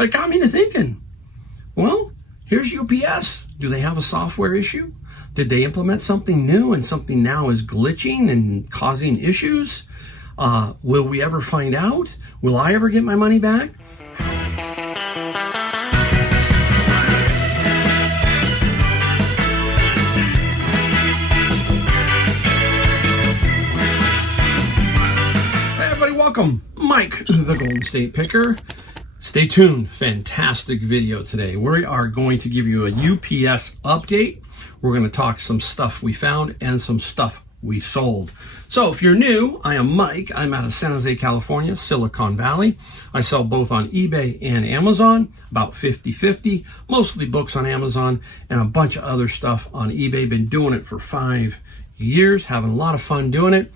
But it got me to thinking, well, here's UPS. Do they have a software issue? Did they implement something new and something now is glitching and causing issues? Will we ever find out? Will I ever get my money back? Hey everybody, welcome. Mike, the Golden State Picker. Stay tuned. Fantastic video today. We are going to give you a UPS update. We're going to talk some stuff we found and some stuff we sold. So if you're new, I am Mike. I'm out of San Jose, California, Silicon Valley. I sell both on eBay and Amazon, about 50-50, mostly books on Amazon and a bunch of other stuff on eBay. Been doing it for 5 years, having a lot of fun doing it.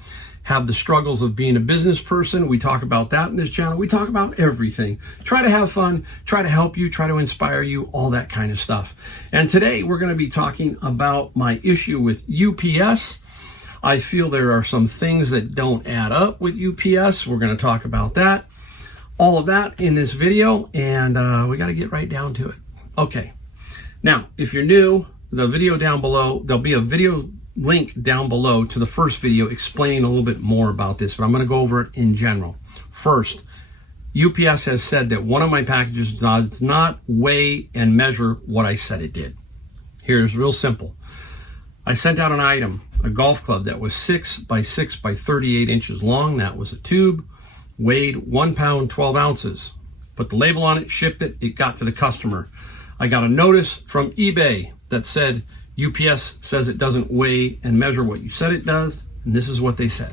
Have the struggles of being a business person. We talk about that in this channel. We talk about everything. Try to have fun, try to help you, try to inspire you, all that kind of stuff. And today we're going to be talking about my issue with UPS. I feel there are some things that don't add up with UPS. We're going to talk about that. All of that in this video, and we got to get right down to it. Okay. Now, if you're new, the video down below, there'll be a video link down below to the first video explaining a little bit more about this, but I'm going to go over it in general. First, UPS has said that one of my packages does not weigh and measure what I said it did. Here's real simple. I sent out an item, a golf club that was 6 by 6 by 38 inches long. That was a tube, weighed 1 pound, 12 ounces. Put the label on it, shipped it, it got to the customer. I got a notice from eBay that said, UPS says it doesn't weigh and measure what you said it does, and this is what they said.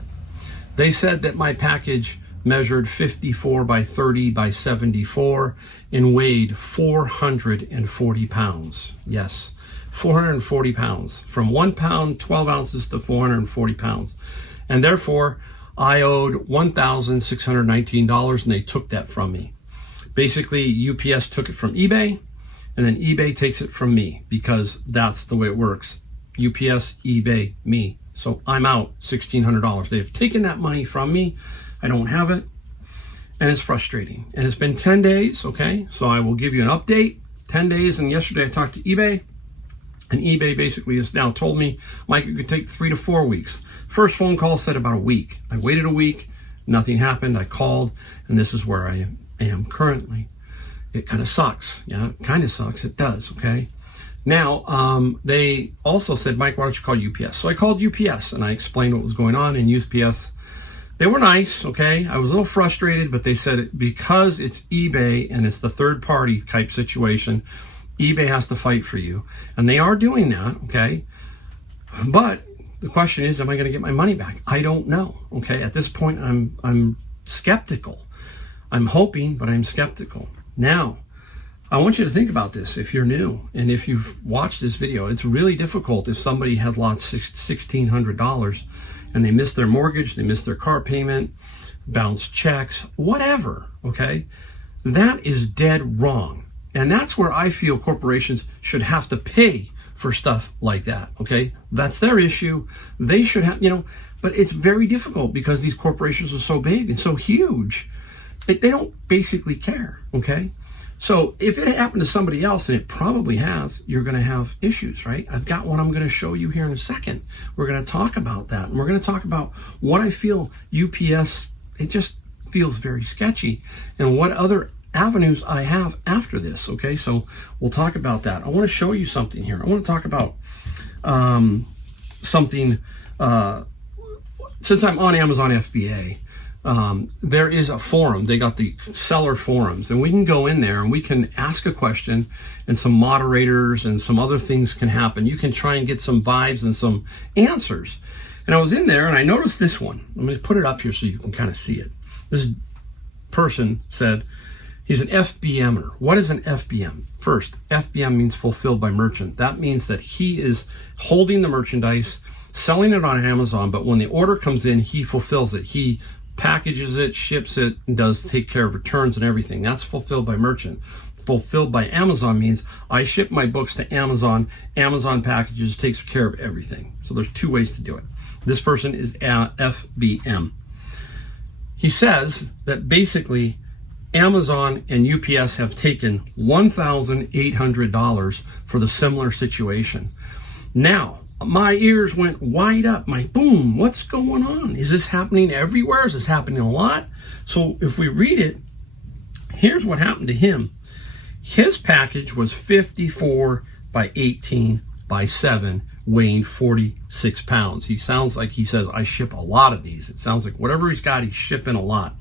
They said that my package measured 54 by 30 by 74 and weighed 440 pounds. Yes, 440 pounds. From 1 pound, 12 ounces to 440 pounds. And therefore, I owed $1,619, and they took that from me. Basically, UPS took it from eBay, and then eBay takes it from me because that's the way it works. UPS, eBay, me. So I'm out $1,600. They have taken that money from me. I don't have it. And it's frustrating. And it's been 10 days, okay? So I will give you an update. 10 days, and yesterday I talked to eBay. And eBay basically has now told me, Mike, it could take 3 to 4 weeks. First phone call said about a week. I waited a week. Nothing happened. I called, and this is where I am currently. It kind of sucks. Yeah, it kind of sucks. It does, okay? Now, they also said, Mike, why don't you call UPS? So I called UPS, and I explained what was going on, and UPS, they were nice, okay? I was a little frustrated, but they said because it's eBay and it's the third-party type situation, eBay has to fight for you. And they are doing that, okay? But the question is, am I going to get my money back? I don't know, okay? At this point, I'm skeptical. I'm hoping, but I'm skeptical. Now, I want you to think about this if you're new and if you've watched this video. It's really difficult if somebody has lost $1,600 and they missed their mortgage, they missed their car payment, bounced checks, whatever, okay? That is dead wrong. And that's where I feel corporations should have to pay for stuff like that, okay? That's their issue. They should have, but it's very difficult because these corporations are so big and so huge. They don't basically care, okay? So if it happened to somebody else, and it probably has, you're going to have issues, right? I've got one I'm going to show you here in a second. We're going to talk about that. And we're going to talk about what I feel UPS, it just feels very sketchy, and what other avenues I have after this, okay? So we'll talk about that. I want to show you something here. I want to talk about something, since I'm on Amazon FBA, there is a forum. They got the seller forums, and we can go in there and we can ask a question, and some moderators and some other things can happen. You can try and get some vibes and some answers. And I was in there and I noticed this one. I'm going to put it up here so you can kind of see it. This person said he's an FBMer. What is an FBM? First, FBM means fulfilled by merchant. That means that he is holding the merchandise, selling it on Amazon, but when the order comes in, he fulfills it. He packages it, ships it, and does take care of returns and everything. That's fulfilled by merchant. Fulfilled by Amazon means I ship my books to Amazon. Amazon packages, takes care of everything. So there's two ways to do it. This person is FBM. He says that basically Amazon and UPS have taken $1,800 for the similar situation. Now, my ears went wide up. Boom, what's going on? Is this happening everywhere? Is this happening a lot? So if we read it, here's what happened to him. His package was 54 by 18 by 7, weighing 46 pounds. He sounds like he says, I ship a lot of these. It sounds like whatever he's got, he's shipping a lot.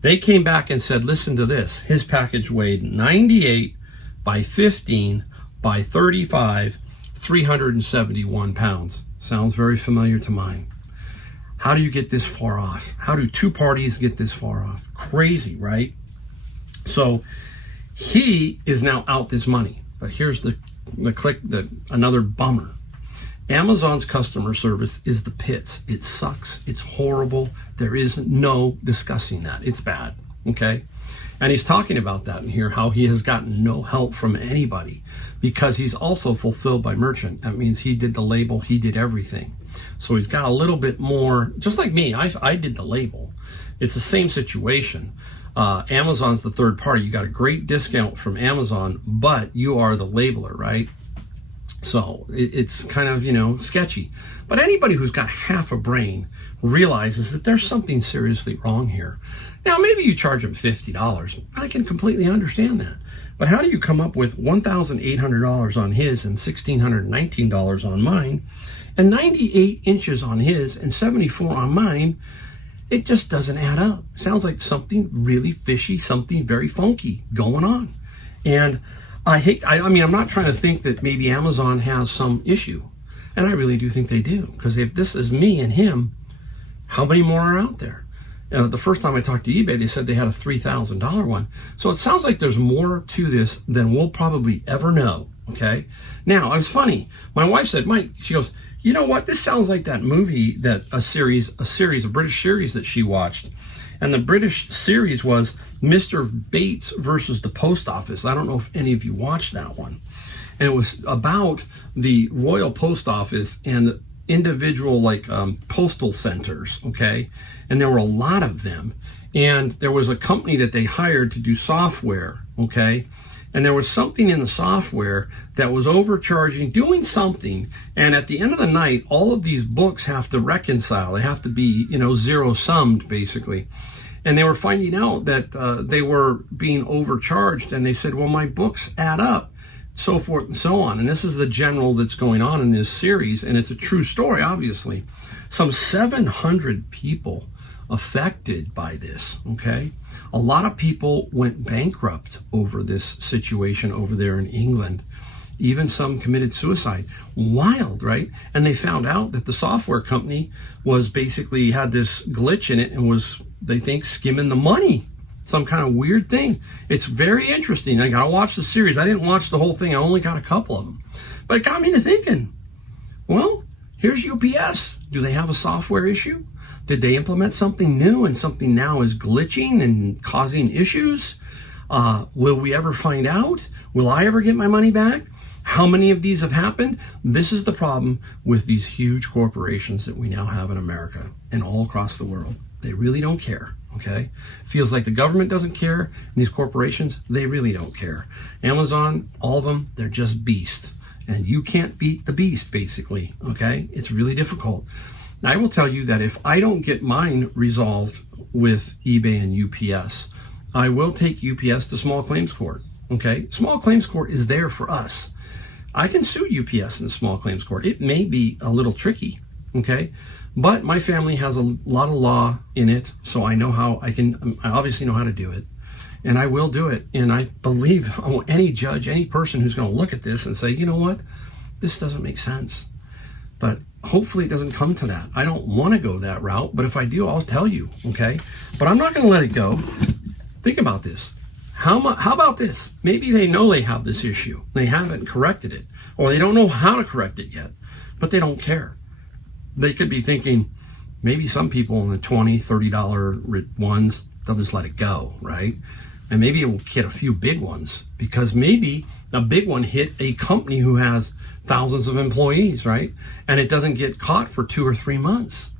They came back and said, listen to this. His package weighed 98 by 15 by 35, 371 pounds. Sounds very familiar to mine. How do you get this far off? How do two parties get this far off? Crazy, right? So he is now out this money. But here's another bummer. Amazon's customer service is the pits. It sucks. It's horrible. There is no discussing that. It's bad. Okay? And he's talking about that in here, how he has gotten no help from anybody because he's also fulfilled by merchant. That means he did the label, he did everything. So he's got a little bit more, just like me, I did the label. It's the same situation. Amazon's the third party. You got a great discount from Amazon, but you are the labeler, right? So it's kind of, sketchy. But anybody who's got half a brain realizes that there's something seriously wrong here. Now, maybe you charge them $50. I can completely understand that. But how do you come up with $1,800 on his and $1,619 on mine and 98 inches on his and 74 on mine? It just doesn't add up. Sounds like something really fishy, something very funky going on. And I'm not trying to think that maybe Amazon has some issue. And I really do think they do. Because if this is me and him, how many more are out there? The first time I talked to eBay, they said they had a $3,000 one. So it sounds like there's more to this than we'll probably ever know. Okay. Now, it was funny. My wife said, Mike, she goes, you know what? This sounds like that movie, a British series that she watched. And the British series was Mr. Bates versus the Post Office. I don't know if any of you watched that one. And it was about the Royal Post Office and individual postal centers, okay? And there were a lot of them. And there was a company that they hired to do software, okay? And there was something in the software that was overcharging, doing something. And at the end of the night, all of these books have to reconcile. They have to be, zero-summed, basically. And they were finding out that they were being overcharged. And they said, well, my books add up, so forth and so on. And this is the general that's going on in this series. And it's a true story, obviously. Some 700 people affected by this, okay? A lot of people went bankrupt over this situation over there in England. Even some committed suicide. Wild, right? And they found out that the software company was basically had this glitch in it and was, they think, skimming the money. Some kind of weird thing. It's very interesting. I gotta watch the series. I didn't watch the whole thing. I only got a couple of them. But it got me to thinking, well, here's UPS. Do they have a software issue? Did they implement something new and something now is glitching and causing issues? Will we ever find out? Will I ever get my money back? How many of these have happened? This is the problem with these huge corporations that we now have in America and all across the world. They really don't care, okay? Feels like the government doesn't care, and these corporations, they really don't care. Amazon, all of them, they're just beasts. And you can't beat the beast, basically, okay? It's really difficult. I will tell you that if I don't get mine resolved with eBay and UPS, I will take UPS to small claims court, okay? Small claims court is there for us. I can sue UPS in small claims court. It may be a little tricky, okay? But my family has a lot of law in it, so I know how I obviously know how to do it. And I will do it. And I believe any judge, any person who's going to look at this and say, you know what? This doesn't make sense. But hopefully it doesn't come to that. I don't want to go that route, but if I do, I'll tell you, okay? But I'm not going to let it go. Think about this. How about this? Maybe they know they have this issue. They haven't corrected it, or they don't know how to correct it yet, but they don't care. They could be thinking, maybe some people in the $20, $30 ones, they'll just let it go, right? And maybe it will hit a few big ones, because maybe a big one hit a company who has thousands of employees, right? And it doesn't get caught for 2 or 3 months.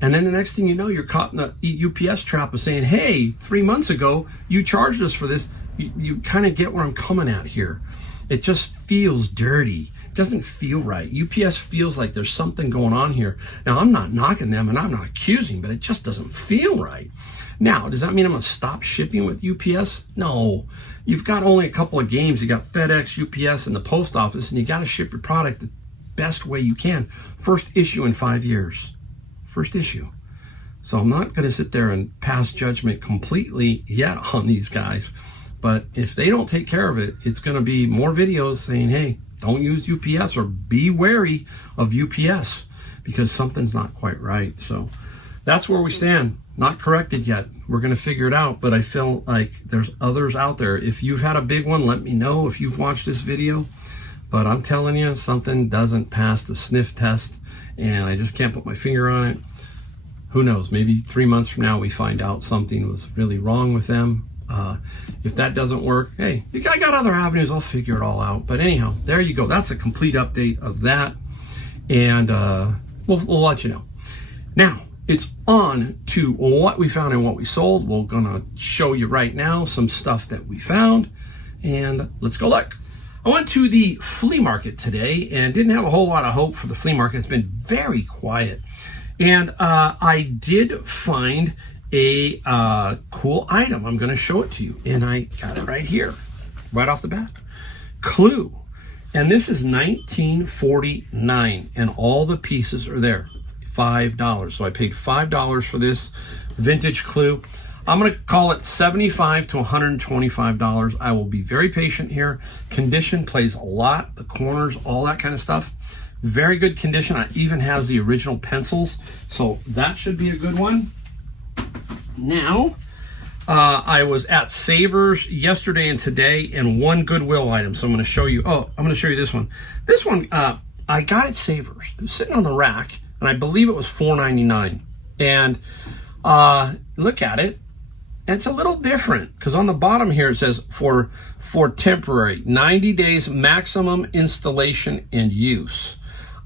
And then the next thing you know, you're caught in the UPS trap of saying, hey, 3 months ago, you charged us for this. You kind of get where I'm coming at here. It just feels dirty. It doesn't feel right. UPS feels like there's something going on here. Now, I'm not knocking them and I'm not accusing, but it just doesn't feel right. Now, does that mean I'm going to stop shipping with UPS? No. You've got only a couple of games. You got FedEx, UPS, and the post office, and you got to ship your product the best way you can. First issue in 5 years. First issue. So I'm not going to sit there and pass judgment completely yet on these guys. But if they don't take care of it, it's going to be more videos saying, hey, don't use UPS or be wary of UPS because something's not quite right. So that's where we stand. Not corrected yet. We're going to figure it out, but I feel like there's others out there. If you've had a big one, let me know if you've watched this video. But I'm telling you, something doesn't pass the sniff test, and I just can't put my finger on it. Who knows? Maybe 3 months from now we find out something was really wrong with them. If that doesn't work, hey, I got other avenues. I'll figure it all out. But anyhow, there you go. That's a complete update of that, and we'll let you know. Now, it's on to what we found and what we sold. We're gonna show you right now some stuff that we found, and let's go look. I went to the flea market today and didn't have a whole lot of hope for the flea market. It's been very quiet, and I did find a cool item. I'm gonna show it to you, and I got it right here, right off the bat. Clue, and this is 1949, and all the pieces are there. $5. So I paid $5 for this vintage Clue. I'm going to call it $75 to $125. I will be very patient here. Condition plays a lot. The corners, all that kind of stuff. Very good condition. It even has the original pencils. So that should be a good one. Now, I was at Savers yesterday and today, and one Goodwill item. So I'm going to show you. Oh, I'm going to show you this one. This one, I got at Savers. It was sitting on the rack, and I believe it was $4.99. And look at it. And it's a little different because on the bottom here it says for temporary 90 days maximum installation and use.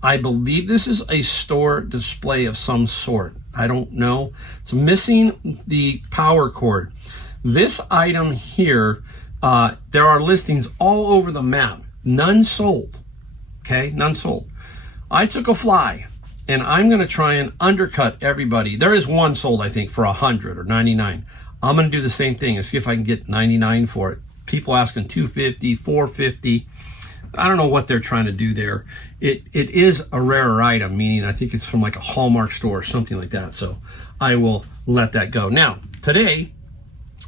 I believe this is a store display of some sort. I don't know. It's missing the power cord. This item here, there are listings all over the map. None sold. Okay, none sold. I took a fly, and I'm going to try and undercut everybody. There is one sold, I think, for 100 or 99. I'm going to do the same thing and see if I can get 99 for it. People asking 250, 450. I don't know what they're trying to do there. It is a rarer item, meaning I think it's from like a Hallmark store or something like that. So I will let that go. Now, today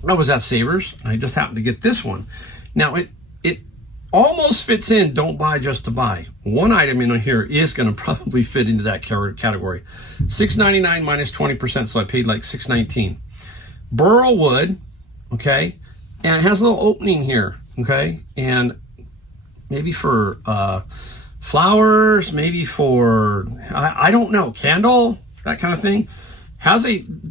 I was at Savers. I just happened to get this one. Now, it almost fits in don't buy just to buy. One item in here is going to probably fit into that category. $6.99 minus 20%, so I paid like $6.19. Burl wood, okay, and it has a little opening here, okay, and maybe for flowers, maybe for, I don't know, candle, that kind of thing. Has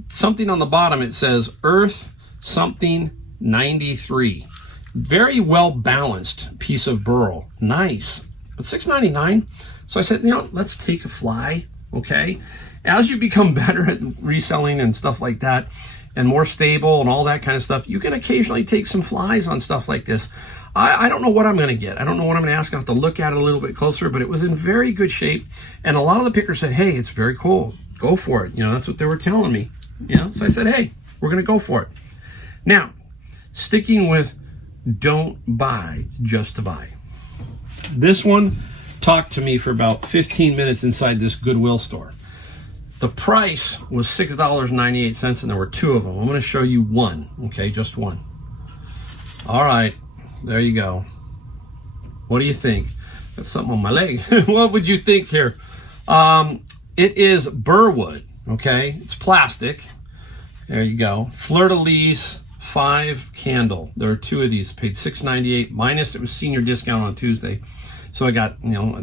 something on the bottom. It says Earth something 93. Very well balanced piece of burl. Nice. But $6.99. So I said, let's take a fly, okay? As you become better at reselling and stuff like that, and more stable and all that kind of stuff, you can occasionally take some flies on stuff like this. I don't know what I'm going to get. I don't know what I'm going to ask. I have to look at it a little bit closer, but it was in very good shape. And a lot of the pickers said, hey, it's very cool. Go for it. That's what they were telling me. So I said, hey, we're going to go for it. Now, sticking with don't buy just to buy. This one talked to me for about 15 minutes inside this Goodwill store. The price was $6.98, and there were two of them. I'm going to show you one, okay, just one. All right, there you go. What do you think? Got something on my leg. What would you think here? It is burwood, okay? It's plastic. There you go. Fleur-de-lis 5 candle. There are two of these. Paid $6.98 minus it was senior discount on Tuesday, so I got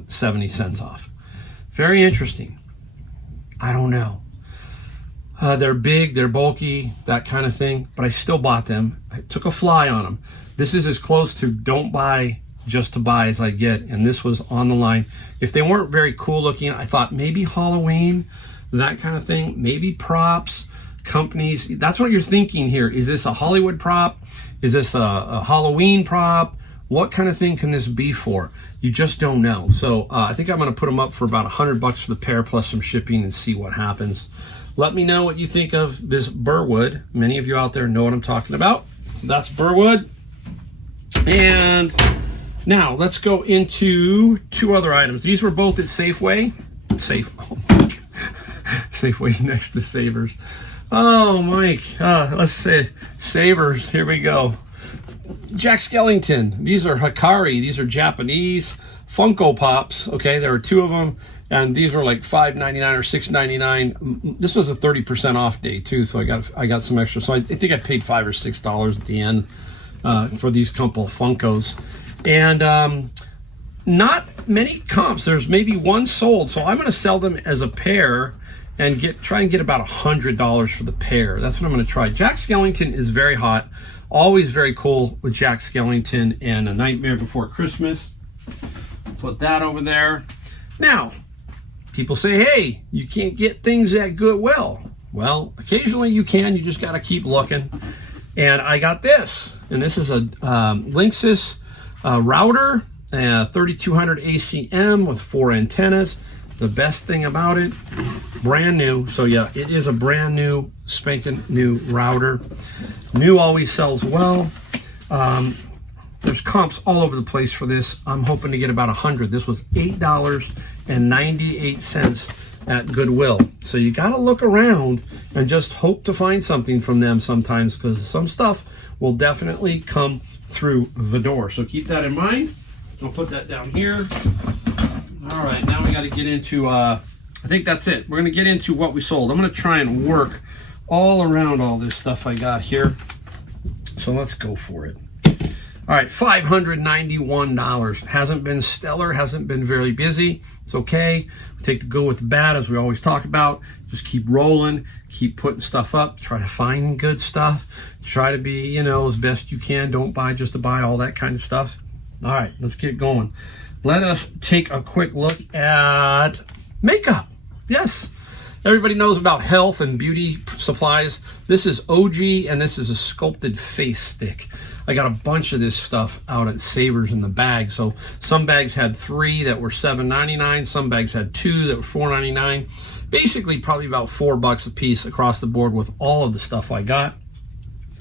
70 cents off. Very interesting. I don't know. They're big, they're bulky, that kind of thing, but I still bought them. I took a fly on them. This is as close to don't buy just to buy as I get, and this was on the line. If they weren't very cool looking, I thought maybe Halloween, that kind of thing. Maybe props, companies. That's what you're thinking here. Is this a Hollywood prop? Is this a Halloween prop? What kind of thing can this be for? You just don't know. So I think I'm going to put them up for about $100 for the pair plus some shipping and see what happens. Let me know what you think of this Burwood. Many of you out there know what I'm talking about. So that's Burwood. And now let's go into two other items. These were both at Safeway. Safeway's next to Savers. Oh, Mike. Let's say Savers. Here we go. Jack Skellington. These are Hikari. These are Japanese Funko Pops. Okay, there are two of them, and these were like $5.99 or $6.99. This was a 30% off day too, so I got some extra. So I think I paid $5 or $6 at the end for these couple of Funkos, and not many comps. There's maybe one sold, so I'm going to sell them as a pair and try and get about $100 for the pair. That's what I'm going to try. Jack Skellington is very hot. Always very cool with Jack Skellington and A Nightmare Before Christmas. Put that over there. Now, people say, hey, you can't get things at Goodwill. Well, occasionally you can. You just got to keep looking. And I got this. And this is a Linksys router, 3200 ACM with 4 antennas. The best thing about it, brand new. So yeah, it is a brand new, spanking new router. New always sells well. There's comps all over the place for this. I'm hoping to get about 100. This was $8.98 at Goodwill. So you got to look around and just hope to find something from them sometimes, because some stuff will definitely come through the door. So keep that in mind. I'll put that down here. All right, now we got to get into, I think that's it. We're going to get into what we sold. I'm going to try and work all around all this stuff I got here. So let's go for it. All right, $591. Hasn't been stellar, hasn't been very busy. It's okay. We take the good with the bad, as we always talk about. Just keep rolling, keep putting stuff up, try to find good stuff. Try to be, as best you can. Don't buy just to buy, all that kind of stuff. All right, let's get going. Let us take a quick look at makeup. Yes, everybody knows about health and beauty supplies. This is OG, and this is a sculpted face stick. I got a bunch of this stuff out at Savers in the bag. So some bags had 3 that were $7.99. Some bags had 2 that were $4.99. Basically, probably about $4 a piece across the board with all of the stuff I got.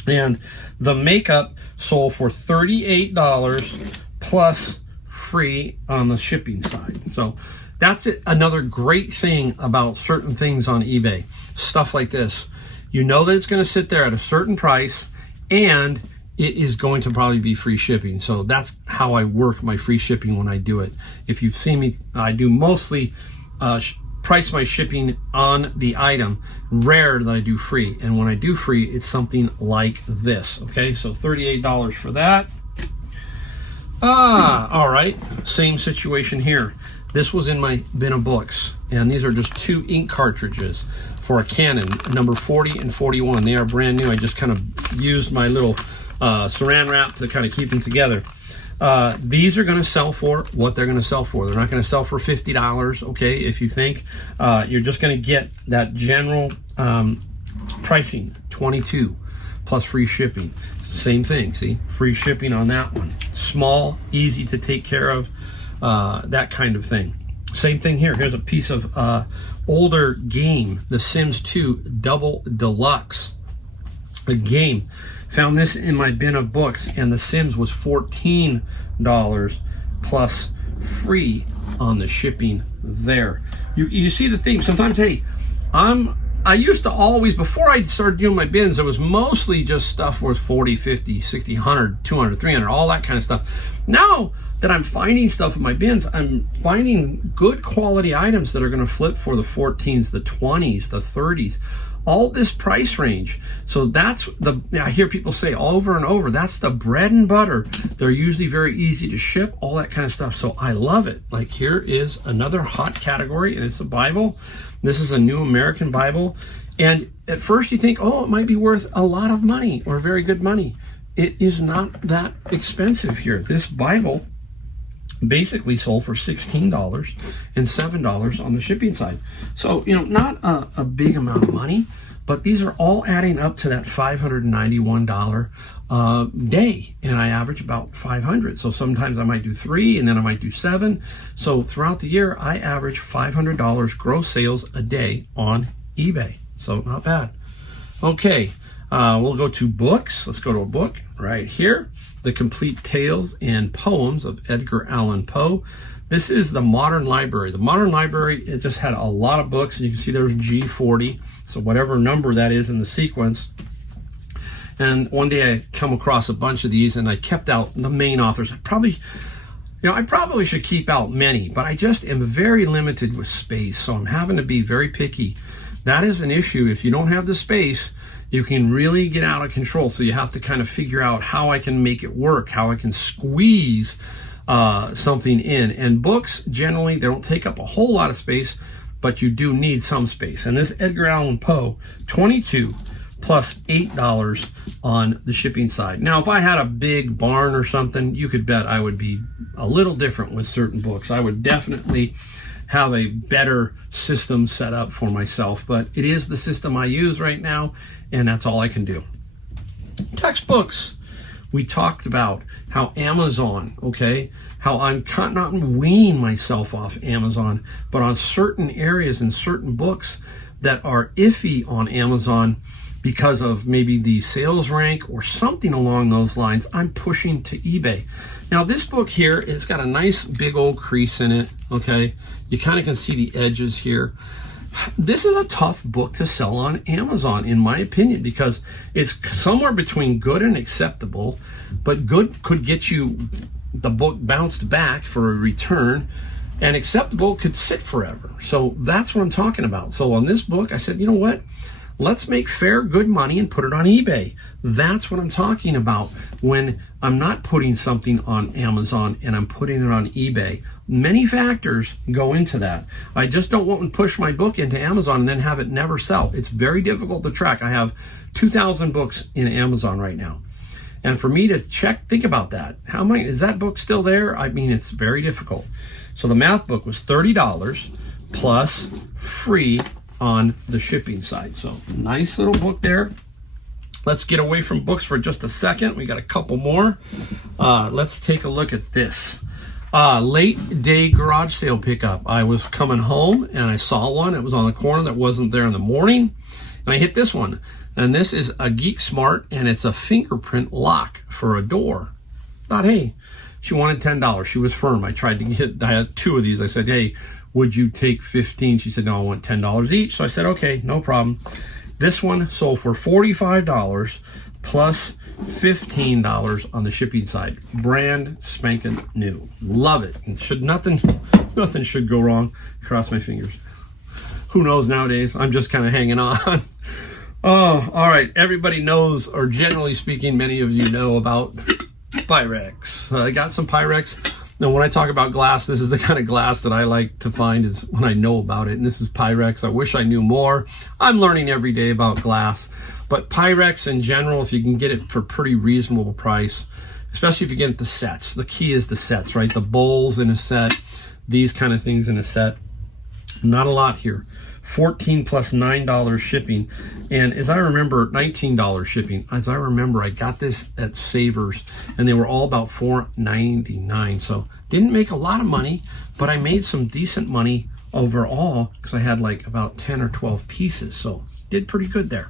And the makeup sold for $38 plus free on the shipping side. So that's it. Another great thing about certain things on eBay, stuff like this. You know that it's going to sit there at a certain price, and it is going to probably be free shipping. So that's how I work my free shipping when I do it. If you've seen me, I do mostly price my shipping on the item. Rare that I do free. And when I do free, it's something like this. Okay, so $38 for that. All right, same situation here. This was in my bin of books, and these are just 2 ink cartridges for a Canon, number 40 and 41. They are brand new. I just kind of used my little saran wrap to kind of keep them together. These are going to sell for what they're going to sell for. They're not going to sell for $50, okay, if you think. You're just going to get that general pricing, $22 plus free shipping. Same thing, see, free shipping on that one. Small, easy to take care of, that kind of thing. Same thing here. Here's a piece of older game, The Sims 2 Double Deluxe. A game. Found this in my bin of books, and The Sims was $14 plus free on the shipping there. You see the theme. Sometimes, hey, I used to always, before I started doing my bins, it was mostly just stuff worth 40, 50, 60, 100, 200, 300, all that kind of stuff. Now that I'm finding stuff in my bins, I'm finding good quality items that are going to flip for the 14s, the 20s, the 30s, all this price range. So that's I hear people say over and over, that's the bread and butter. They're usually very easy to ship, all that kind of stuff. So I love it. Like, here is another hot category, and it's a Bible. This is a New American Bible. And at first you think, oh, it might be worth a lot of money or very good money. It is not that expensive here. This Bible basically sold for $16 and $7 on the shipping side. So, you know, not a big amount of money, but these are all adding up to that $591 day, and I average about 500. So sometimes I might do 3, and then I might do 7. So throughout the year, I average $500 gross sales a day on eBay. So not bad. Okay, we'll go to books. Let's go to a book right here. The Complete Tales and Poems of Edgar Allan Poe. This is the Modern Library. The Modern Library, it just had a lot of books. You can see there's G40, so whatever number that is in the sequence. And one day I come across a bunch of these, and I kept out the main authors. I probably should keep out many, but I just am very limited with space, so I'm having to be very picky. That is an issue. If you don't have the space, you can really get out of control. So you have to kind of figure out how I can make it work, how I can squeeze something in. And books, generally, they don't take up a whole lot of space, but you do need some space. And this Edgar Allan Poe, $22 plus $8 on the shipping side. Now, if I had a big barn or something, you could bet I would be a little different with certain books. I would definitely have a better system set up for myself, but it is the system I use right now, and that's all I can do. Textbooks. We talked about how Amazon, okay, how I'm not weaning myself off Amazon, but on certain areas and certain books that are iffy on Amazon because of maybe the sales rank or something along those lines, I'm pushing to eBay. Now this book here, it's got a nice big old crease in it, okay? You kind of can see the edges here. This is a tough book to sell on Amazon, in my opinion, because it's somewhere between good and acceptable, but good could get you the book bounced back for a return, and acceptable could sit forever. So that's what I'm talking about. So on this book, I said, you know what? Let's make fair, good money and put it on eBay. That's what I'm talking about when I'm not putting something on Amazon and I'm putting it on eBay. Many factors go into that. I just don't want to push my book into Amazon and then have it never sell. It's very difficult to track. I have 2,000 books in Amazon right now. And for me to check, think about that. How many, is that book still there? I mean, it's very difficult. So the math book was $30 plus free on the shipping side. So nice little book there. Let's get away from books for just a second. We got a couple more. Let's take a look at this. Late day garage sale pickup. I was coming home and I saw one. It was on the corner that wasn't there in the morning. And I hit this one. And this is a Geek Smart, and it's a fingerprint lock for a door. Thought, hey, she wanted $10. She was firm. I had 2 of these. I said, hey, would you take 15? She said, no, I want $10 each. So I said, okay, no problem. This one sold for $45 plus $15 on the shipping side. Brand spanking new. Love it. And nothing should go wrong. Cross my fingers. Who knows nowadays? I'm just kind of hanging on. Oh, all right. Everybody knows, or generally speaking, many of you know about Pyrex. I got some Pyrex. Now, when I talk about glass, this is the kind of glass that I like to find is when I know about it. And this is Pyrex. I wish I knew more. I'm learning every day about glass. But Pyrex in general, if you can get it for a pretty reasonable price, especially if you get the sets. The key is the sets, right? The bowls in a set, these kind of things in a set. Not a lot here. $14 plus $9 shipping. And as I remember, $19 shipping. As I remember, I got this at Savers, and they were all about $4.99. So didn't make a lot of money, but I made some decent money overall because I had like about 10 or 12 pieces. So did pretty good there.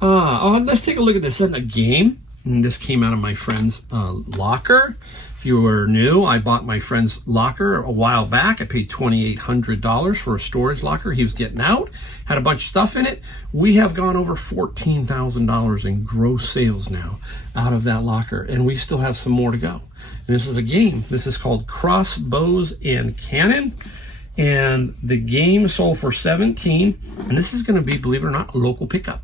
Let's take a look at this. This is a game. And this came out of my friend's locker. If you were new, I bought my friend's locker a while back. I paid $2,800 for a storage locker. He was getting out, had a bunch of stuff in it. We have gone over $14,000 in gross sales now out of that locker, and we still have some more to go. And this is a game. This is called Crossbows and Cannon, and the game sold for $17, and this is going to be, believe it or not, a local pickup.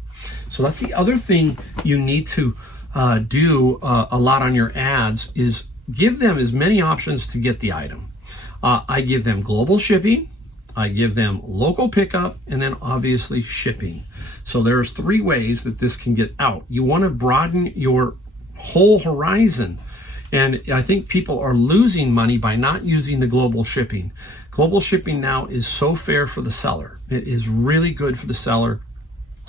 So that's the other thing you need to do a lot on your ads is give them as many options to get the item. I give them global shipping, I give them local pickup, and then obviously shipping. So there's 3 ways that this can get out. You want to broaden your whole horizon. And I think people are losing money by not using the global shipping. Global shipping now is so fair for the seller. It is really good for the seller.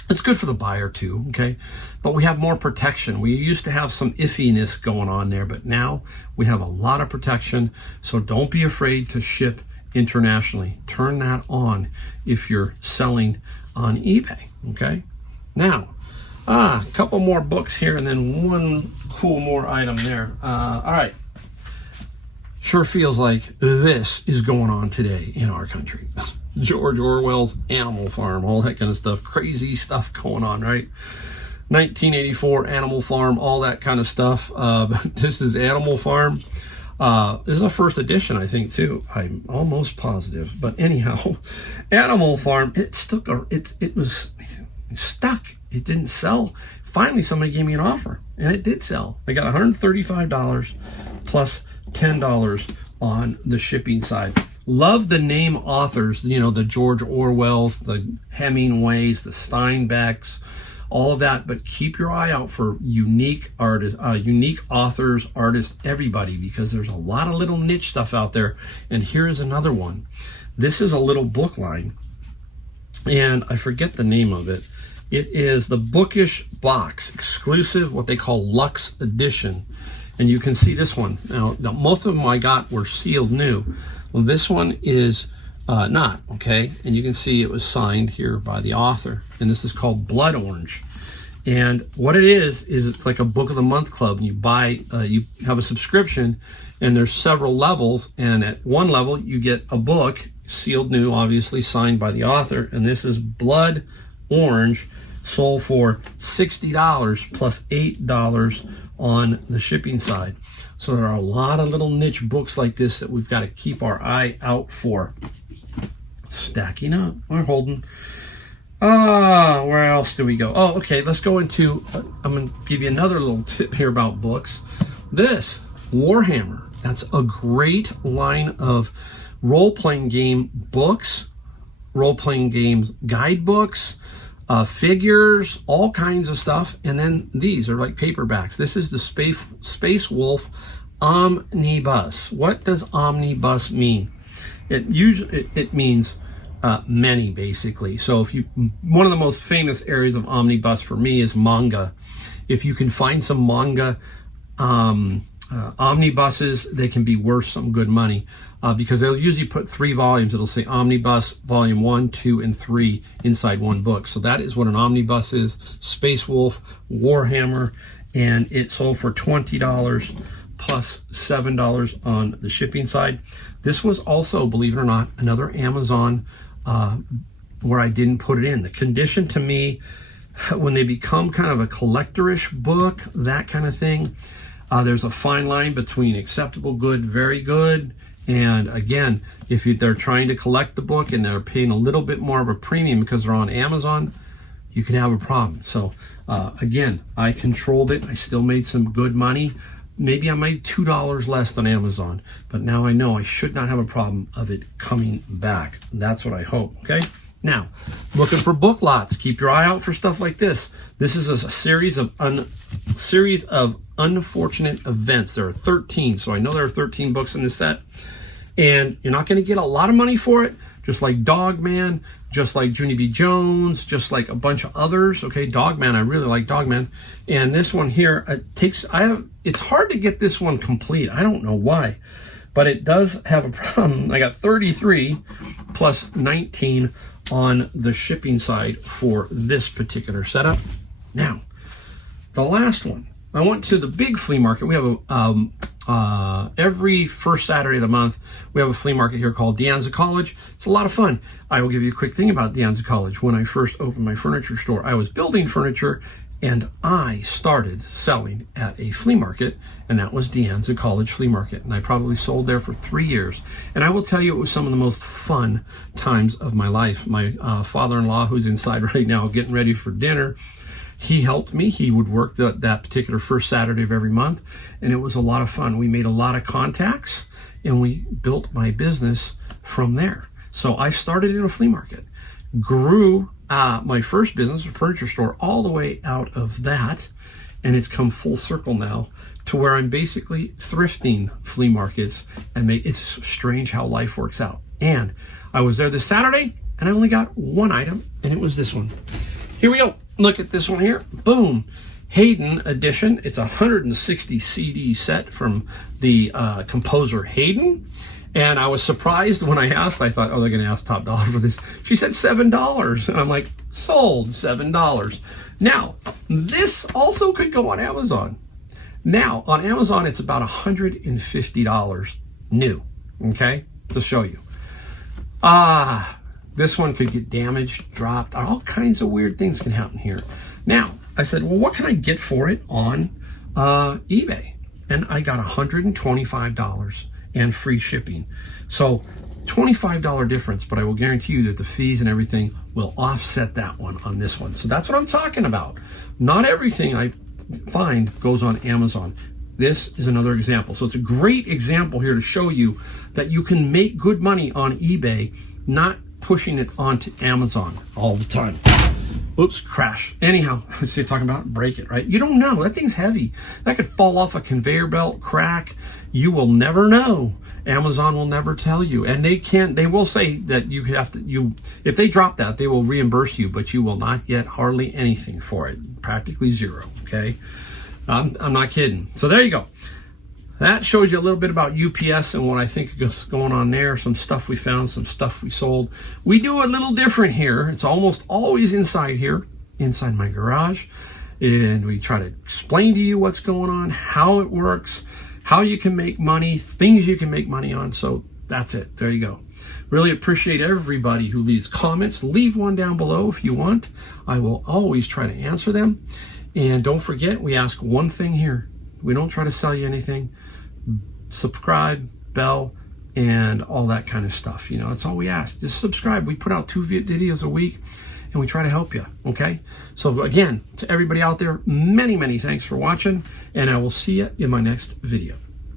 It's good for the buyer too, okay? But we have more protection. We used to have some iffiness going on there, but now we have a lot of protection. So don't be afraid to ship internationally. Turn that on if you're selling on eBay, okay? Now, a couple more books here and then one cool more item there. All right. Sure feels like this is going on today in our country. George Orwell's Animal Farm, all that kind of stuff. Crazy stuff going on, right? 1984, Animal Farm, all that kind of stuff. This is Animal Farm. This is a first edition, I think, too. I'm almost positive. But anyhow, Animal Farm, it was stuck. It didn't sell. Finally, somebody gave me an offer, and it did sell. I got $135 plus $10 on the shipping side. Love the name authors, you know, the George Orwells, the Hemingways, the Steinbecks, all of that. But keep your eye out for unique artists, unique authors, artists, everybody, because there's a lot of little niche stuff out there. And here is another one. This is a little book line, and I forget the name of it. It is the Bookish Box, exclusive, what they call Luxe Edition. And you can see this one. Now, most of them I got were sealed new. Well, this one is not, okay? And you can see it was signed here by the author. And this is called Blood Orange. And what it is it's like a book of the month club. And you buy, you have a subscription, and there's several levels. And at one level, you get a book, sealed new, obviously signed by the author. And this is Blood Orange, sold for $60 plus $8 on the shipping side. So there are a lot of little niche books like this that we've got to keep our eye out for. Stacking up. We're holding. Where else do we go? Oh, okay. Let's go into, I'm going to give you another little tip here about books. This, Warhammer. That's a great line of role-playing game books, role-playing games guidebooks, figures, all kinds of stuff. And then these are like paperbacks. This is the Space Wolf Omnibus. What does omnibus mean? It means many, basically. So if you, one of the most famous areas of omnibus for me is manga. If you can find some manga omnibuses, they can be worth some good money. Because they'll usually put 3 volumes. It'll say Omnibus Volume 1, 2, and 3 inside one book. So that is what an omnibus is. Space Wolf, Warhammer, and it sold for $20 plus $7 on the shipping side. This was also, believe it or not, another Amazon where I didn't put it in. The condition to me, when they become kind of a collectorish book, that kind of thing, there's a fine line between acceptable good, very good. And again, if they're trying to collect the book and they're paying a little bit more of a premium because they're on Amazon, you can have a problem. So again, I controlled it. I still made some good money. Maybe I made $2 less than Amazon, but now I know I should not have a problem of it coming back. That's what I hope, okay? Now, looking for book lots. Keep your eye out for stuff like this. This is a series of unfortunate events. There are 13, so I know there are 13 books in this set. And you're not going to get a lot of money for it, just like Dogman, just like Junie B. Jones, just like a bunch of others. Okay, Dogman, I really like Dogman. And this one here, it's hard to get this one complete. I don't know why, but it does have a problem. I got 33 plus 19 on the shipping side for this particular setup. Now, the last one. I went to the big flea market. We have every first Saturday of the month, we have a flea market here called De Anza College. It's a lot of fun. I will give you a quick thing about De Anza College. When I first opened my furniture store, I was building furniture, and I started selling at a flea market, and that was De Anza College Flea Market. And I probably sold there for 3 years. And I will tell you, it was some of the most fun times of my life. My father-in-law, who's inside right now getting ready for dinner, he helped me. He would work that particular first Saturday of every month, and it was a lot of fun. We made a lot of contacts, and we built my business from there. So I started in a flea market, grew my first business, a furniture store, all the way out of that, and it's come full circle now to where I'm basically thrifting flea markets, and it's strange how life works out. And I was there this Saturday, and I only got one item, and it was this one. Here we go. Look at this one here. Boom. Haydn edition. It's a 160 CD set from the composer Haydn. And I was surprised when I asked. I thought, oh, they're going to ask top dollar for this. She said $7. And I'm like, sold, $7. Now, this also could go on Amazon. Now, on Amazon, it's about $150 new. Okay? To show you. This one could get damaged, dropped. All kinds of weird things can happen here. Now, I said, well, what can I get for it on eBay? And I got $125 and free shipping. So $25 difference, but I will guarantee you that the fees and everything will offset that one on this one. So that's what I'm talking about. Not everything I find goes on Amazon. This is another example. So it's a great example here to show you that you can make good money on eBay, not pushing it onto Amazon all the time. Oops, crash. Anyhow, see, talking about break it, right? You don't know. That thing's heavy. That could fall off a conveyor belt, crack. You will never know. Amazon will never tell you. And they will say that you have to, if they drop that, they will reimburse you, but you will not get hardly anything for it. Practically zero, okay? I'm not kidding. So there you go. That shows you a little bit about UPS and what I think is going on there. Some stuff we found, some stuff we sold. We do a little different here. It's almost always inside here, inside my garage. And we try to explain to you what's going on, how it works, how you can make money, things you can make money on. So that's it. There you go. Really appreciate everybody who leaves comments. Leave one down below if you want. I will always try to answer them. And don't forget, we ask one thing here. We don't try to sell you anything. Subscribe, bell, and all that kind of stuff. You know, that's all we ask. Just subscribe. We put out 2 videos a week, and we try to help you, okay? So again, to everybody out there, many, many thanks for watching, and I will see you in my next video.